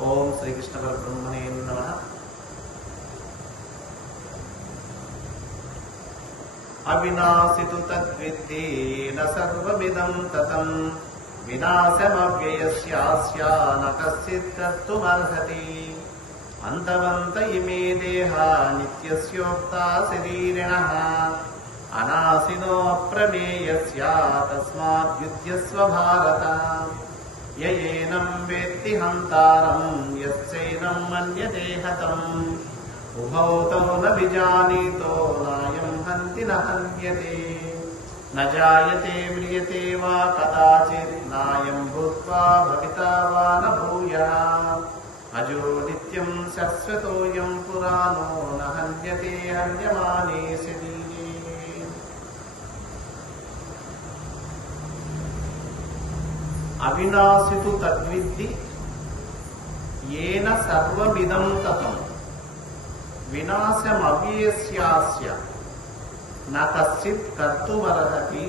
ఓం శ్రీకృష్ణ పరబ్రహ్మణే నమ. అవినాశితు తద్విద్ది న సర్వమిదం తతం. వినాశమవ్యయస్యాస్యాన న అంతవంత ఇమే దేహ నిత్యస్యోక్తా శరీరిణ. అనాశినో అప్రమేయస్య తస్మాద్యుధ్యస్వ భారత ययेन वेत्ति हन्तारम् यस्यैनम् मन्यते हतम्। उभौ तौ न विजानीतो नायम् हन्ति न हन्यते। न जायते म्रियते वा कदाचित् नायम् भूत्वा भविता वा न भूयः। अजो नित्यम् शश्वतोऽयम् पुराणो न हन्यते हन्यमाने सति అవినాశితు తద్విద్ది ఏన సర్వమిదం తతం వినాశమవ్యయస్యాస్య న కశ్చిత్ కర్తుమర్హతి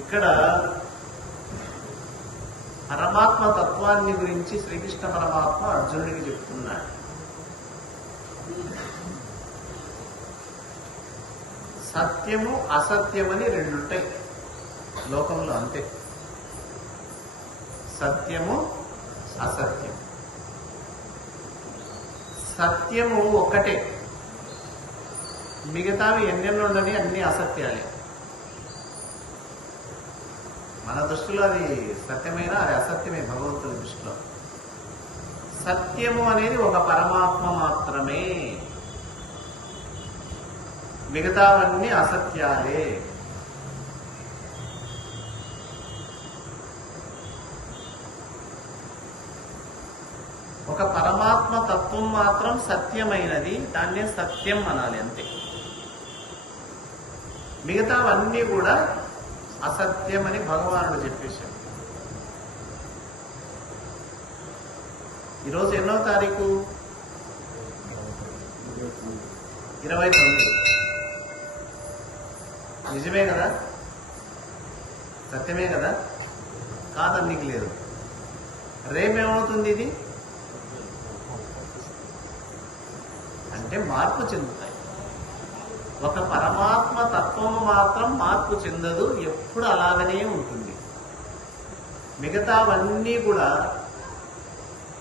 ఇక్కడ పరమాత్మ తత్వాన్ని గురించి శ్రీకృష్ణ పరమాత్మ అర్జునుడికి చెప్తున్నాడు సత్యము అసత్యమని రెండుంటాయి. లోకంలో అంతే. సత్యము అసత్యం. సత్యము ఒక్కటే. మిగతావి ఎన్నెన్నో ఉండని అన్ని అసత్యాలే. మన దృష్టిలో అది సత్యమైన? అది అసత్యమే భగవంతుడి దృష్టిలో. సత్యము అనేది ఒక పరమాత్మ మాత్రమే. మిగతావన్నీ అసత్యాలే. ఒక పరమాత్మ తత్వం మాత్రం సత్యమైనది దాన్నే సత్యం అనాలి అంతే. మిగతావన్నీ కూడా అసత్యం అని భగవానుడు చెప్పేశాడు. ఈరోజు ఎన్నో తారీఖు? ఇరవై తొమ్మిది. నిజమే కదా? సత్యమే కదా? కాదన్నికి లేదు. రేపేమవుతుంది ఇది? అంటే మార్పు చెందుతాయి. ఒక పరమాత్మ తత్వము మాత్రం మార్పు చెందదు ఎప్పుడు అలాగనే ఉంటుంది. మిగతావన్నీ కూడా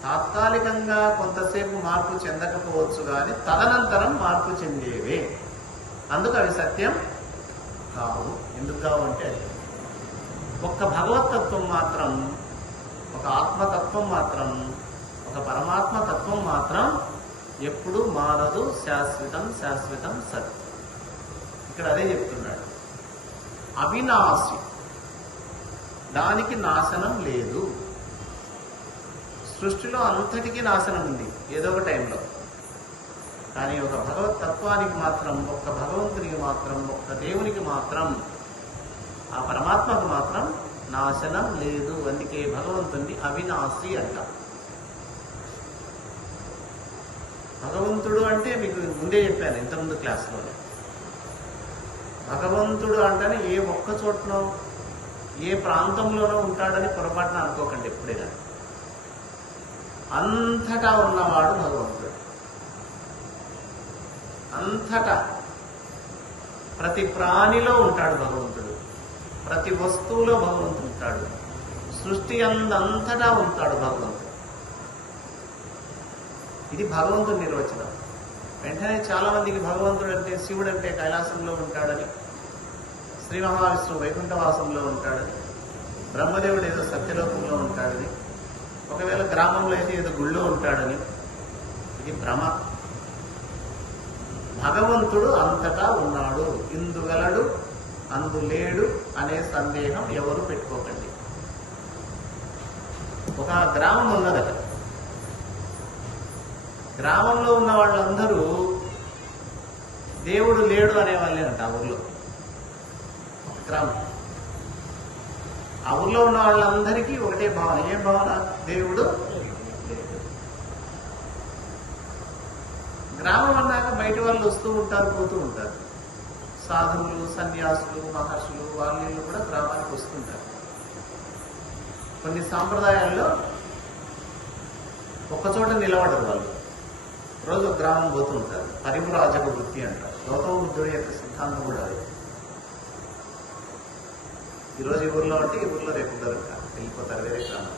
తాత్కాలికంగా కొంతసేపు మార్పు చెందకపోవచ్చు కానీ తదనంతరం మార్పు చెందేవే. అందుకు అవి సత్యం కావు. ఎందుకు కావు అంటే అది ఒక్క భగవతత్వం మాత్రం ఒక ఆత్మతత్వం మాత్రం ఒక పరమాత్మ తత్వం మాత్రం ఎప్పుడు మారదు శాశ్వతం శాశ్వతం సత్. ఇక్కడ అదే చెప్తున్నాడు. అవినాశి. దానికి నాశనం లేదు. సృష్టిలో అంతటికీ నాశనం ఉంది. ఏదో ఒక టైంలో. కానీ ఒక భగవత్ తత్వానికి మాత్రం ఒక్క భగవంతునికి మాత్రం ఒక్క దేవునికి మాత్రం ఆ పరమాత్మకు మాత్రం నాశనం లేదు. అందుకే భగవంతుణ్ణి అవినాశి అంటాం. భగవంతుడు అంటే మీకు ముందే చెప్పాను ఇంతకుముందు క్లాస్లోనే. భగవంతుడు అంటేనే ఏ ఒక్క చోటనో ఏ ప్రాంతంలోనో ఉంటాడని పొరపాటున అనుకోకండి ఎప్పుడైనా. అంతటా ఉన్నవాడు భగవంతుడు. అంతటా ప్రతి ప్రాణిలో ఉంటాడు భగవంతుడు. ప్రతి వస్తువులో భగవంతుడు ఉంటాడు. సృష్టి అందంతటా ఉంటాడు భగవంతుడు. ఇది భగవంతుడి నిర్వచనం. వెంటనే చాలా మందికి భగవంతుడు అంటే శివుడు అంటే కైలాసంలో ఉంటాడని శ్రీ మహావిష్ణువు వైకుంఠవాసంలో ఉంటాడని బ్రహ్మదేవుడు ఏదో సత్యలోకంలో ఉంటాడని ఒకవేళ గ్రామంలో అయితే ఏదో గుళ్ళో ఉంటాడని ఇది భ్రమ. భగవంతుడు అంతటా ఉన్నాడు ఇందుగలడు అందులేడు అనే సందేహం ఎవరు పెట్టుకోకండి. ఒక గ్రామం ఉన్నదట. గ్రామంలో ఉన్న వాళ్ళందరూ దేవుడు లేడు అనేవాళ్ళేనంట ఆ ఊర్లో. ఒక గ్రామం. ఆ ఊర్లో ఉన్న వాళ్ళందరికీ ఒకటే భావన. ఏం భావన? దేవుడు గ్రామం అన్నాక బయట వాళ్ళు వస్తూ ఉంటారు పోతూ ఉంటారు. సాధువులు సన్యాసులు మహర్షులు వాళ్ళు కూడా గ్రామానికి వస్తుంటారు కొన్ని సాంప్రదాయాల్లో చోట నిలబడరు వాళ్ళు. రోజు గ్రామం పోతూ ఉంటారు పరిపురాజక వృత్తి అంటారు. గౌతమబుద్ధుడు యొక్క సిద్ధాంతం కూడా అది. ఈరోజు ఈ ఊర్లో ఉంటే ఈ ఊర్లో రేపు ఉండరు వెళ్ళిపోతారు వేరే గ్రామం.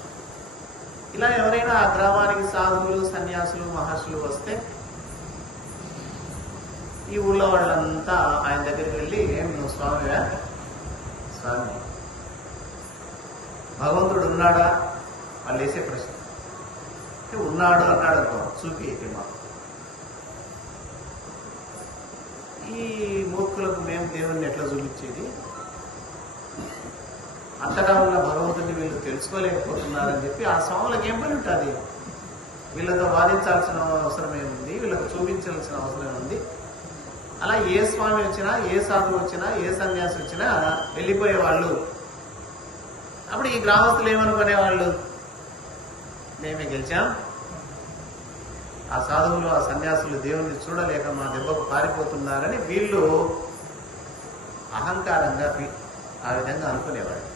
ఇలా ఎవరైనా ఆ గ్రామానికి సాధువులు సన్యాసులు మహర్షులు వస్తే ఈ ఊళ్ళో వాళ్ళంతా ఆయన దగ్గరికి వెళ్ళి ఏం నువ్వు స్వామివా? స్వామి. భగవంతుడు ఉన్నాడా? వాళ్ళు వేసే ప్రశ్న. ఉన్నాడు అన్నాడు అనుకో చూపి అయితే మాకు. ఈ మూర్ఖులకు మేము దేవుణ్ణి ఎట్లా చూపించేది? అంతగా ఉన్న భగవంతుని వీళ్ళు తెలుసుకోలేకపోతున్నారని చెప్పి ఆ స్వాములకు ఏం పని ఉంటుంది? వీళ్ళతో వాదించాల్సిన అవసరం ఏముంది? వీళ్ళకు చూపించాల్సిన అవసరం ఏముంది? అలా ఏ స్వామి వచ్చినా ఏ సాధువు వచ్చినా ఏ సన్యాసి వచ్చినా వెళ్ళిపోయే వాళ్ళు అప్పుడు ఈ గ్రామస్తులు ఏమనుకునే వాళ్ళు మేమే గెలిచాం. ఆ సాధువులు ఆ సన్యాసులు దేవుణ్ణి చూడలేక మా దెబ్బకు పారిపోతున్నారని వీళ్ళు అహంకారంగా ఆ విధంగా అనుకునేవాడు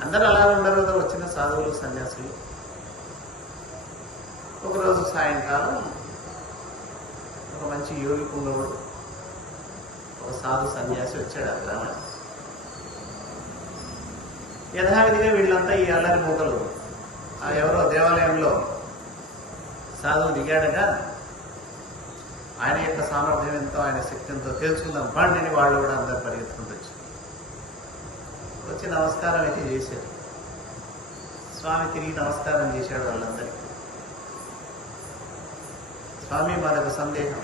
అందరూ అలా ఉండరు కదా వచ్చిన సాధువులు సన్యాసులు. ఒకరోజు సాయంకాలం ఒక మంచి యోగి పుంగవుడు ఒక సాధు సన్యాసి వచ్చాడు ఆ గ్రామానికి. యథావిధిగా వీళ్ళంతా ఈ అల్లరి మూకలు ఆ ఎవరో దేవాలయంలో సాధువు దిగాడగా ఆయన యొక్క సామర్థ్యం ఎంతో ఆయన శక్తి ఎంతో తెలుసుకుందాం. పండిని వాళ్ళు కూడా అందరు పరిగెత్తుకుంటూ వచ్చారు. వచ్చి నమస్కారం అయితే చేశారు. స్వామి తిరిగి నమస్కారం చేశాడు వాళ్ళందరికీ. స్వామి మనకు సందేహం.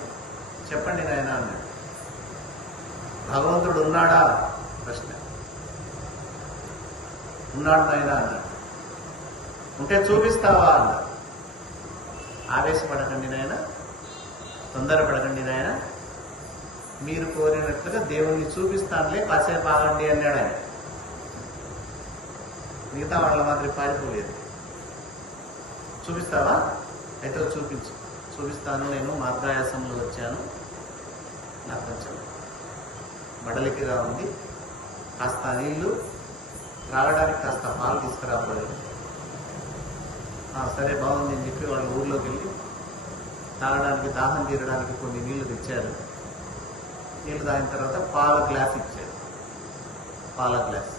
చెప్పండి నాయన అన్నాడు. భగవంతుడు ఉన్నాడా? ప్రశ్న. ఉన్నాడు నాయన అన్నాడు. ఉంటే చూపిస్తావా అన్నారు ఆవేశపడకండి నాయన. తొందరపడకండి నాయన. మీరు కోరినట్లుగా దేవుణ్ణి చూపిస్తానులే కాసేపు ఆగండి అన్నాడు ఆయన. మిగతా వాళ్ళ మాదిరి పారిపోలేదు. చూపిస్తావా? అయితే చూపించు. చూపిస్తాను నేను మార్గాయాసంలో వచ్చాను. నాకు కొంచెం బడలికగా ఉంది. కాస్త నీళ్ళు త్రాగడానికి కాస్త పాలు తీసుకురాబోయారు సరే బాగుంది అని చెప్పి వాళ్ళ ఊర్లోకి వెళ్ళి తాగడానికి దాహం తీరడానికి కొన్ని నీళ్ళు తెచ్చారు. నీళ్ళు తాగిన తర్వాత పాల గ్లాస్ ఇచ్చారు. పాల గ్లాస్.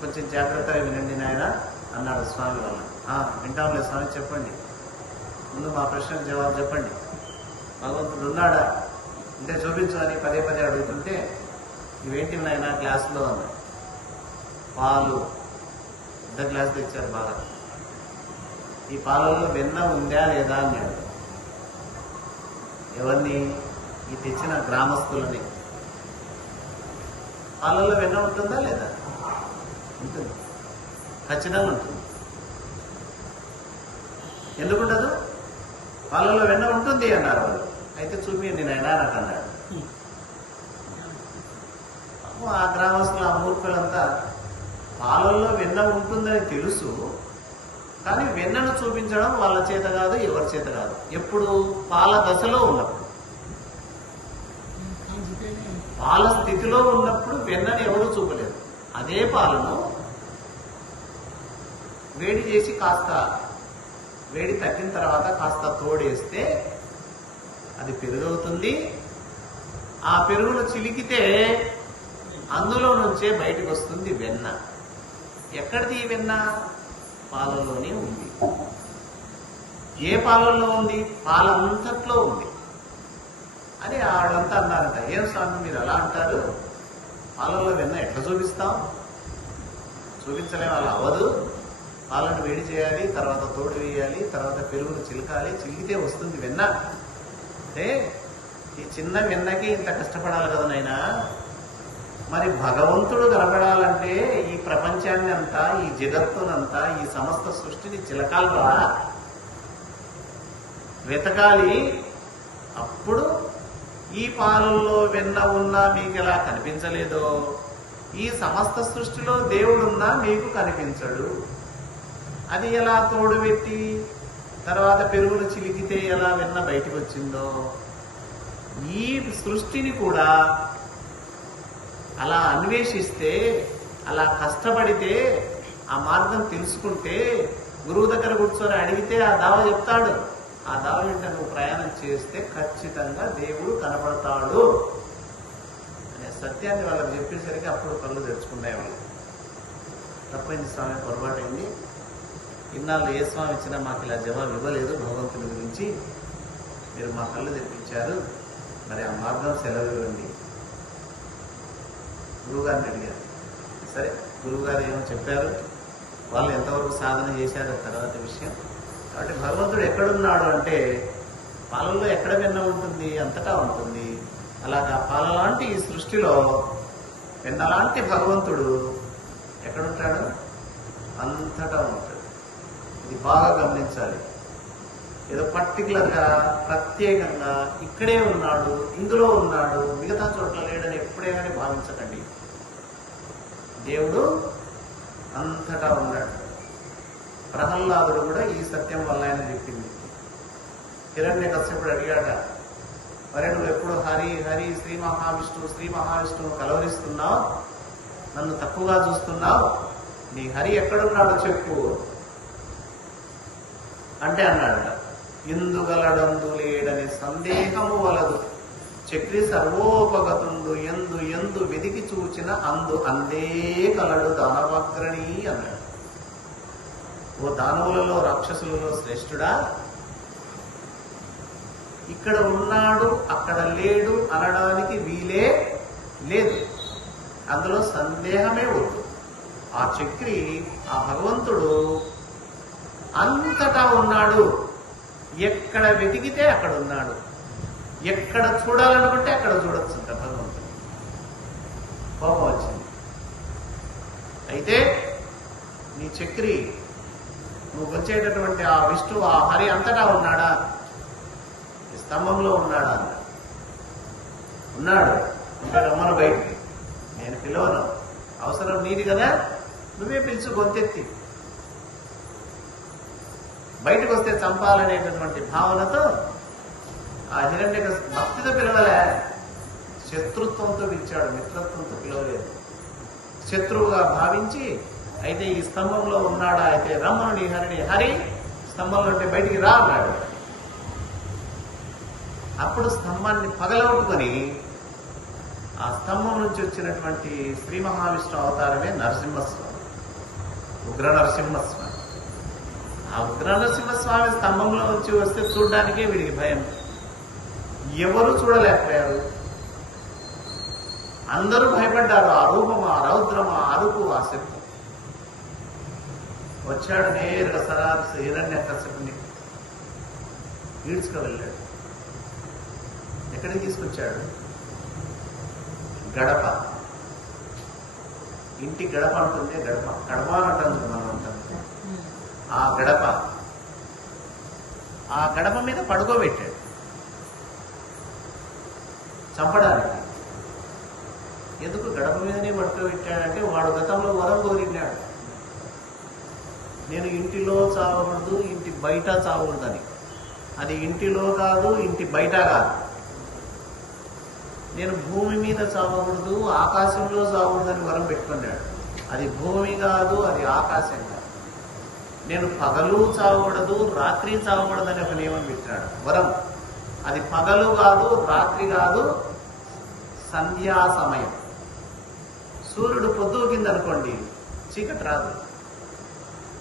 కొంచెం జాగ్రత్తగా వినండి నాయన అన్నాడు స్వామి వాళ్ళ. వింటాంలే స్వామి చెప్పండి. ముందు మా ప్రశ్నకు జవాబు చెప్పండి. భగవంతుడు ఉన్నాడా? అంటే చూపించు అని పదే పదే అడుగుతుంటే ఇవేంటి నాయన గ్లాసులో? అన్నాడు. పాలు. పెద్ద గ్లాస్ తెచ్చారు బాగా ఈ పాలలో వెన్న ఉందా లేదా అన్నాడు ఎవరిని? ఈ తెచ్చిన గ్రామస్తులని. పాలలో వెన్న ఉంటుందా లేదా? ఉంటుంది. ఖచ్చితంగా ఉంటుంది. ఎందుకుండదు పాలలో వెన్న ఉంటుంది అన్నారు వాళ్ళు. అయితే చూపించండి నేను నాకు అన్నాడు. ఆ గ్రామస్తులు ఆ మూర్ఖులంతా పాలల్లో వెన్న ఉంటుందని తెలుసు కానీ వెన్నను చూపించడం వాళ్ళ చేత కాదు ఎవరి చేత కాదు. ఎప్పుడు? పాల దశలో ఉన్నప్పుడు. పాల స్థితిలో ఉన్నప్పుడు వెన్నని ఎవరూ చూపలేదు అదే పాలను వేడి చేసి కాస్త వేడి తగ్గిన తర్వాత కాస్త తోడేస్తే అది పెరుగవుతుంది. ఆ పెరుగును చిలికితే అందులో నుంచే బయటకు వస్తుంది వెన్న. ఎక్కడిది ఈ పాలలోనే ఉంది. ఏ పాలల్లో ఉంది? పాలంతట్లో ఉంది. అని ఆవిడంతా అన్నారంట. ఏం స్వామి మీరు అలా అంటారు? పాలల్లో వెన్న ఎట్లా చూపిస్తాం? చూపించలేం అలా అవ్వదు. పాలను వేడి చేయాలి తర్వాత తోడు వేయాలి తర్వాత పెరుగును చిలకాలి చిలికితే వస్తుంది వెన్న. అంటే ఈ చిన్న వెన్నకి ఇంత కష్టపడాలి కదా నైనా మరి భగవంతుడు కనపడాలంటే ఈ ప్రపంచాన్ని అంతా ఈ జగత్తునంతా ఈ సమస్త సృష్టిని చిలకాలరా వెతకాలి. అప్పుడు ఈ పాలల్లో వెన్న ఉన్నా మీకు ఎలా కనిపించలేదో? ఈ సమస్త సృష్టిలో దేవుడున్నా మీకు కనిపించడు. అది ఎలా తోడుపెట్టి? తర్వాత పెరుగులు చిలికితే ఎలా వెన్న బయటకు వచ్చిందో ఈ సృష్టిని కూడా అలా అన్వేషిస్తే అలా కష్టపడితే ఆ మార్గం తెలుసుకుంటే గురువు దగ్గర కూర్చొని అడిగితే ఆ దావ చెప్తాడు. ఆ దావ వెంట నువ్వు ప్రయాణం చేస్తే ఖచ్చితంగా దేవుడు కనపడతాడు. అనే సత్యాన్ని వాళ్ళకి చెప్పేసరికి అప్పుడు కళ్ళు తెరుచుకున్నాయి వాళ్ళు. తప్పైంది స్వామి పొరపాటైంది ఇన్నాళ్ళు ఏ స్వామి ఇచ్చినా మాకు ఇలా జవాబు ఇవ్వలేదు భగవంతుని గురించి. మీరు మా కళ్ళు తెప్పించారు మరి ఆ మార్గం సెలవు ఇవ్వండి. గురువుగారిని అడిగారు. సరే గురువుగారు ఏమో చెప్పారు. వాళ్ళు ఎంతవరకు సాధన చేశారో తర్వాత విషయం. కాబట్టి భగవంతుడు ఎక్కడున్నాడు అంటే పాలల్లో ఎక్కడ వెన్న ఉంటుంది అంతటా ఉంటుంది. అలాగా పాల లాంటి ఈ సృష్టిలో వెన్నలాంటి భగవంతుడు ఎక్కడుంటాడు? అంతటా ఉంటాడు. ఇది బాగా గమనించాలి. ఏదో పర్టికులర్గా ప్రత్యేకంగా ఇక్కడే ఉన్నాడు ఇందులో ఉన్నాడు మిగతా చోట్ల లేడని ఎప్పుడే భావించకండి. దేవుడు అంతటా ఉన్నాడు. ప్రహ్లాదుడు కూడా ఈ సత్యం వల్ల ఆయన చెప్పింది. హిరణ్య కశ్యపుడు అడిగాడ మరి నువ్వు ఎప్పుడు హరి హరి శ్రీ మహావిష్ణువు శ్రీ మహావిష్ణువు కలవరిస్తున్నావు? నన్ను తక్కువగా చూస్తున్నావు? నీ హరి ఎక్కడున్నాడో చెప్పు. అంటే అన్నాడట ఇందుగలడందు లేడని సందేహము వలదు. చక్రి సర్వోపగతుండు ఎందు ఎందు వెదికి చూచిన అందు అందే కలడు దానవగ్రణి అన్నాడు. ఓ దానవులలో రాక్షసులలో శ్రేష్ఠుడా ఇక్కడ ఉన్నాడు అక్కడ లేడు అనడానికి వీలే లేదు. అందులో సందేహమే వద్దు ఆ చక్రి ఆ భగవంతుడు అంతటా ఉన్నాడు. ఎక్కడ వెతికితే అక్కడ ఉన్నాడు. ఎక్కడ చూడాలనుకుంటే అక్కడ చూడొచ్చు భగవంతుడు. కోపం వచ్చింది. అయితే నీ చక్రి నువ్వు వచ్చేటటువంటి ఆ విష్ణు ఆ హరి అంతటా ఉన్నాడా? స్తంభంలో ఉన్నాడా? ఉన్నాడు. ఇంకా రమ్మను బయటికి. నేను పిలవను. అవసరం నీది కదా? నువ్వే పిలుచు గొంతెత్తి. బయటకు వస్తే చంపాలనేటటువంటి భావనతో ఆ హిరణ్య భక్తితో పిలవలే. శత్రుత్వంతో పిలిచాడు మిత్రత్వంతో పిలవలేదు. శత్రువుగా భావించి అయితే ఈ స్తంభంలో ఉన్నాడా? అయితే రమ్మను నీ హరిని. హరి స్తంభంలో ఉంటే బయటికి రా అన్నాడు. అప్పుడు స్తంభాన్ని పగలగొట్టుకొని ఆ స్తంభం నుంచి వచ్చినటువంటి శ్రీ మహావిష్ణు అవతారమే నరసింహస్వామి ఉగ్ర నరసింహస్వామి. ఆ ఉగ్ర నరసింహస్వామి స్తంభంలో నుంచి వస్తే చూడడానికే వీడికి భయం. ఎవరు చూడలేకపోయారు? అందరూ భయపడ్డారు. ఆ రూపం ఆ రౌద్రం ఆ అరుపు ఆ శక్తి వచ్చాడు నేరుగా సరాస హిరణ్య కశ్యపుని ఈడ్చుకు వెళ్ళాడు. ఎక్కడికి తీసుకొచ్చాడు? గడప. ఇంటి గడప అంటుంది గడప. గడప అంటుంది మనం అంటాం ఆ గడప. ఆ గడప మీద పడుకోబెట్టాడు. చంపడానికి. ఎందుకు గడప మీదనే పడుకోబెట్టాడంటే వాడు గతంలో వరం కోరినాడు నేను ఇంటిలో చావకూడదు ఇంటి బయట చావకూడదని. అది ఇంటిలో కాదు ఇంటి బయట కాదు. నేను భూమి మీద చావకూడదు ఆకాశంలో చావకూడదని వరం పెట్టుకున్నాడు. అది భూమి కాదు అది ఆకాశం కాదు. నేను పగలు చావకూడదు రాత్రి చావకూడదని ఒక నియమం పెట్టాడు. వరం. అది పగలు కాదు రాత్రి కాదు సంధ్యా సమయం. సూర్యుడు పొద్దు కింద అనుకోండి చీకటి రాదు.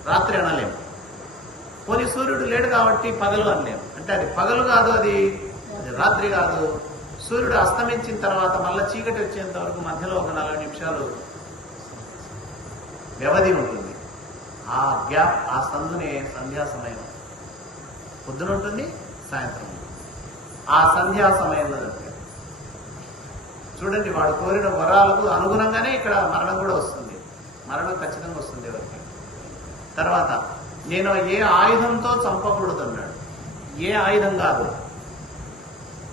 రాత్రి అనలేము పోనీ సూర్యుడు లేడు కాబట్టి పగలు అనలేము అంటే అది పగలు కాదు అది రాత్రి కాదు. సూర్యుడు అస్తమించిన తర్వాత మళ్ళీ చీకటి వచ్చేంత వరకు మధ్యలో ఒక నలభై నిమిషాలు వ్యవధి ఉంటుంది. ఆ గ్యాప్ ఆ సందునే సంధ్యా సమయం. పొద్దున ఉంటుంది సాయంత్రం ఆ సంధ్యా సమయంలో దొరికాడు. చూడండి వాడు కోరిన వరాలకు అనుగుణంగానే ఇక్కడ మరణం కూడా వస్తుంది. మరణం ఖచ్చితంగా వస్తుంది ఎవరికి? తర్వాత నేను ఏ ఆయుధంతో చంపకూడదన్నాడు? ఏ ఆయుధం కాదు.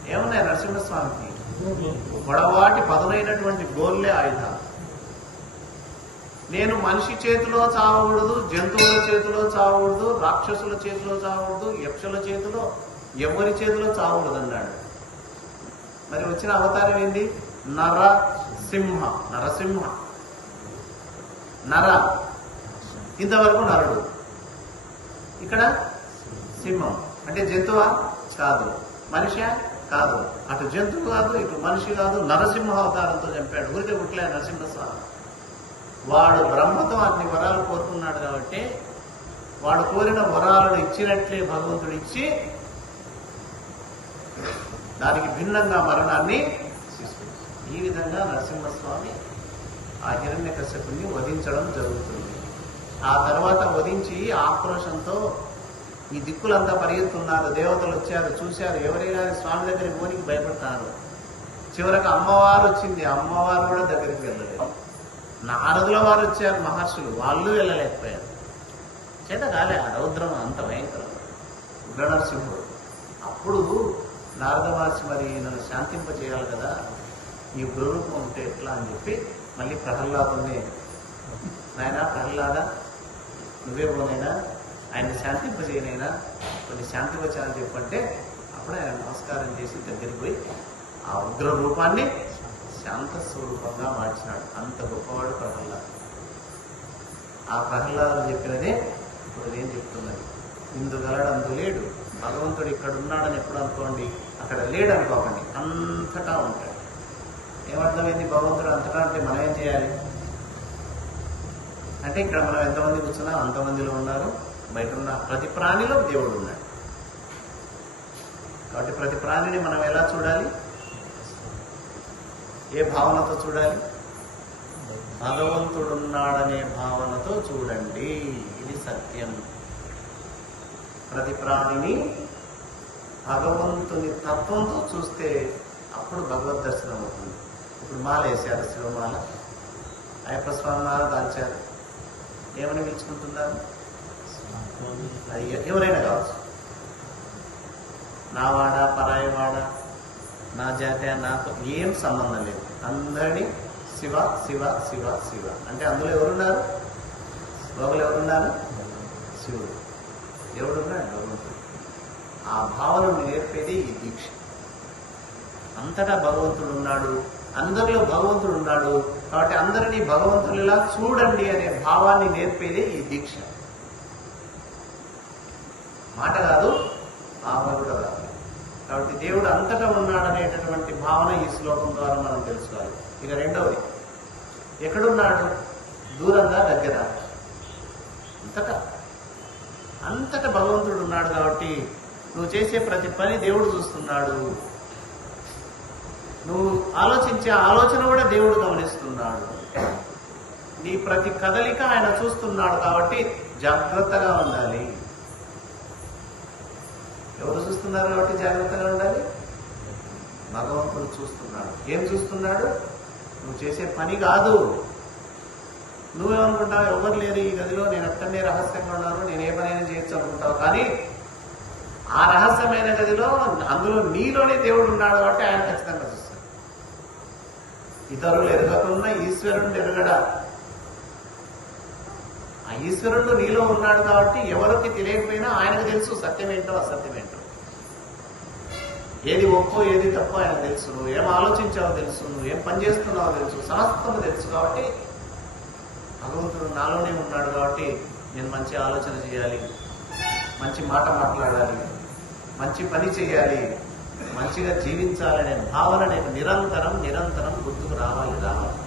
ఏమున్నాయి నరసింహస్వామికి? పొడవాటి పదునైనటువంటి గోల్లే ఆయుధాలు. నేను మనిషి చేతిలో చావకూడదు జంతువుల చేతిలో చావకూడదు రాక్షసుల చేతిలో చావకూడదు యక్షుల చేతిలో ఎవరి చేతిలో చావకూడదు మరి వచ్చిన అవతారం ఏంది నర సింహ నరసింహ. నర. ఇంతవరకు నరుడు. ఇక్కడ సింహం. అంటే జంతువా? కాదు. మనిషి? కాదు. అటు జంతువు కాదు ఇటు మనిషి కాదు. నరసింహ అవతారంతో చంపాడు. ఊరికే పుట్టలే నరసింహస్వామి వాడు బ్రహ్మతో అన్ని వరాలు కోరుకున్నాడు కాబట్టి వాడు కోరిన వరాలను ఇచ్చినట్లే భగవంతుడు ఇచ్చి దానికి భిన్నంగా మరణాన్ని ఈ విధంగా నరసింహస్వామి ఆ హిరణ్య కశ్యపుని వధించడం జరుగుతుంది. ఆ తర్వాత వధించి ఆక్రోషంతో ఈ దిక్కులంతా పరిగెత్తున్నారు. దేవతలు వచ్చారు చూశారు. ఎవరైనా స్వామి దగ్గర పోనికి భయపడతారు. చివరకు అమ్మవారు వచ్చింది. అమ్మవారు కూడా దగ్గరికి వెళ్ళలేదు. నారదుల వారు వచ్చారు మహర్షులు. వాళ్ళు వెళ్ళలేకపోయారు. చేత కాలే ఆ రౌద్రం అంత భయంకరం. ఉగ్రనరసింహుడు అప్పుడు నారద మహర్షి మరి నన్ను శాంతింప చేయాలి కదా ఈ ఉగ్రరూపం ఉంటే ఎట్లా అని చెప్పి మళ్ళీ ప్రహ్లాదుని నాయన ప్రహ్లాద నువ్వే పోనైనా ఆయన్ని శాంతింపజేయనైనా కొన్ని శాంతి వచ్చానని చెప్పంటే అప్పుడు ఆయన నమస్కారం చేసి దగ్గరికి పోయి ఆ ఉగ్ర రూపాన్ని శాంత స్వరూపంగా మార్చినాడు. అంత గొప్పవాడు ప్రహ్లాద్. ఆ ప్రహ్లాదుడు చెప్పినదే ఇప్పుడు నేను చెప్తున్నది. ఇందుగలడందు లేడు. భగవంతుడు ఇక్కడ ఉన్నాడని ఎప్పుడు అనుకోండి అక్కడ లేడు అనుకోకండి అంతటా ఉంటాడు. ఏమర్థమైంది భగవంతుడు అంతటా అంటే మనం ఏం చేయాలి? అంటే ఇక్కడ మనం ఎంతమంది కూర్చున్నా అంతమందిలో ఉన్నారు బయట ఉన్న ప్రతి ప్రాణిలో దేవుడు ఉన్నాడు. కాబట్టి ప్రతి ప్రాణిని మనం ఎలా చూడాలి? ఏ భావనతో చూడాలి? భగవంతుడున్నాడనే భావనతో చూడండి. ఇది సత్యం. ప్రతి ప్రాణిని భగవంతుని తత్వంతో చూస్తే అప్పుడు భగవద్ దర్శనం అవుతుంది. ఇప్పుడు మాల వేశారు శివమాల అయ్యప్ప స్వామి మాల దాల్చారు. ఏమని పిలుచుకుంటున్నారు? అది ఎవరైనా కావచ్చు. నా వాడ పరాయి వాడ నా జాతి నాకు ఏం సంబంధం లేదు. అందరినీ శివ శివ శివ శివ. అంటే అందులో ఎవరున్నారు? లోపల ఎవరున్నారు? శివుడు. ఎవడున్నాడు భగవంతుడు. ఆ భావనను నేర్పేది ఈ దీక్ష. అంతటా భగవంతుడు ఉన్నాడు అందరిలో భగవంతుడు ఉన్నాడు కాబట్టి అందరినీ భగవంతులలా చూడండి అనే భావాన్ని నేర్పేదే ఈ దీక్ష. మాట కాదు భావన కూడా కాదు. కాబట్టి దేవుడు అంతటా ఉన్నాడనేటటువంటి భావన ఈ శ్లోకం ద్వారా మనం తెలుసుకోవాలి. ఇక రెండవది ఎక్కడున్నాడు? దూరంగా దగ్గర. అంతటా. అంతటా భగవంతుడు ఉన్నాడు కాబట్టి నువ్వు చేసే ప్రతి పని దేవుడు చూస్తున్నాడు. నువ్వు ఆలోచించే ఆలోచన కూడా దేవుడు గమనిస్తున్నాడు. నీ ప్రతి కదలిక ఆయన చూస్తున్నాడు కాబట్టి జాగ్రత్తగా ఉండాలి. ఎవరు చూస్తున్నారు కాబట్టి జాగ్రత్తగా ఉండాలి? భగవంతుడు చూస్తున్నాడు. ఏం చూస్తున్నాడు? నువ్వు చేసే పని కాదు. నువ్వేమనుకుంటావు ఎవరు లేరు ఈ గదిలో. నేను ఒక్కనే రహస్యంగా ఉన్నాను. నేను ఏ పనైనా చేయొచ్చు అనుకుంటావు. కానీ ఆ రహస్యమైన గదిలో అందులో నీలోనే దేవుడు ఉన్నాడు కాబట్టి ఆయన ఖచ్చితంగా చూస్తాడు. ఇతరులు ఎరగకుండా ఈశ్వరుణ్ణి ఎరగడా ఆ ఈశ్వరుడు నీలో ఉన్నాడు కాబట్టి ఎవరికి తెలియకపోయినా ఆయనకు తెలుసు సత్యమేంటో అసత్యమేంటో ఏది ఒప్పో ఏది తప్పో ఆయన తెలుసు. నువ్వు ఏం ఆలోచించావో తెలుసు. నువ్వు ఏం పని చేస్తున్నావో తెలుసు. సమస్తము తెలుసు కాబట్టి భగవంతుడు నాలోనే ఉన్నాడు కాబట్టి నేను మంచి ఆలోచన చేయాలి. మంచి మాట మాట్లాడాలి. మంచి పని చేయాలి. మంచిగా జీవించాలనే భావన నేను నిరంతరం నిరంతరం గుర్తుకు రావాలి రావాలి.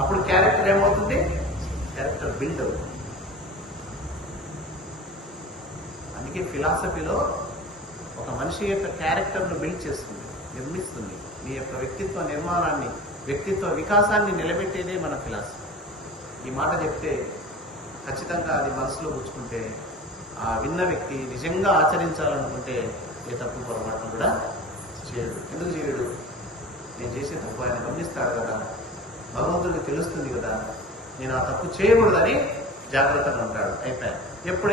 అప్పుడు క్యారెక్టర్ ఏమవుతుంది? క్యారెక్టర్ బిల్డ్ అవుతుంది. అందుకే ఫిలాసఫీలో ఒక మనిషి యొక్క క్యారెక్టర్ను బిల్డ్ చేస్తుంది నిర్మిస్తుంది. నీ యొక్క వ్యక్తిత్వ నిర్మాణాన్ని వ్యక్తిత్వ వికాసాన్ని నిలబెట్టేదే మన ఫిలాసఫీ ఈ మాట చెప్తే ఖచ్చితంగా అది మనసులో పుచ్చుకుంటే ఆ విన్న వ్యక్తి నిజంగా ఆచరించాలనుకుంటే ఏ తప్పు పొరపాటు కూడా చేయడు. ఎందుకు చేయడు? నేను చేసే తప్పు ఆయన గమనిస్తాడు కదా. భగవంతుడికి తెలుస్తుంది కదా నేను ఆ తప్పు చేయకూడదని జాగ్రత్తగా ఉంటాడు. అయిపోయాను ఎప్పుడు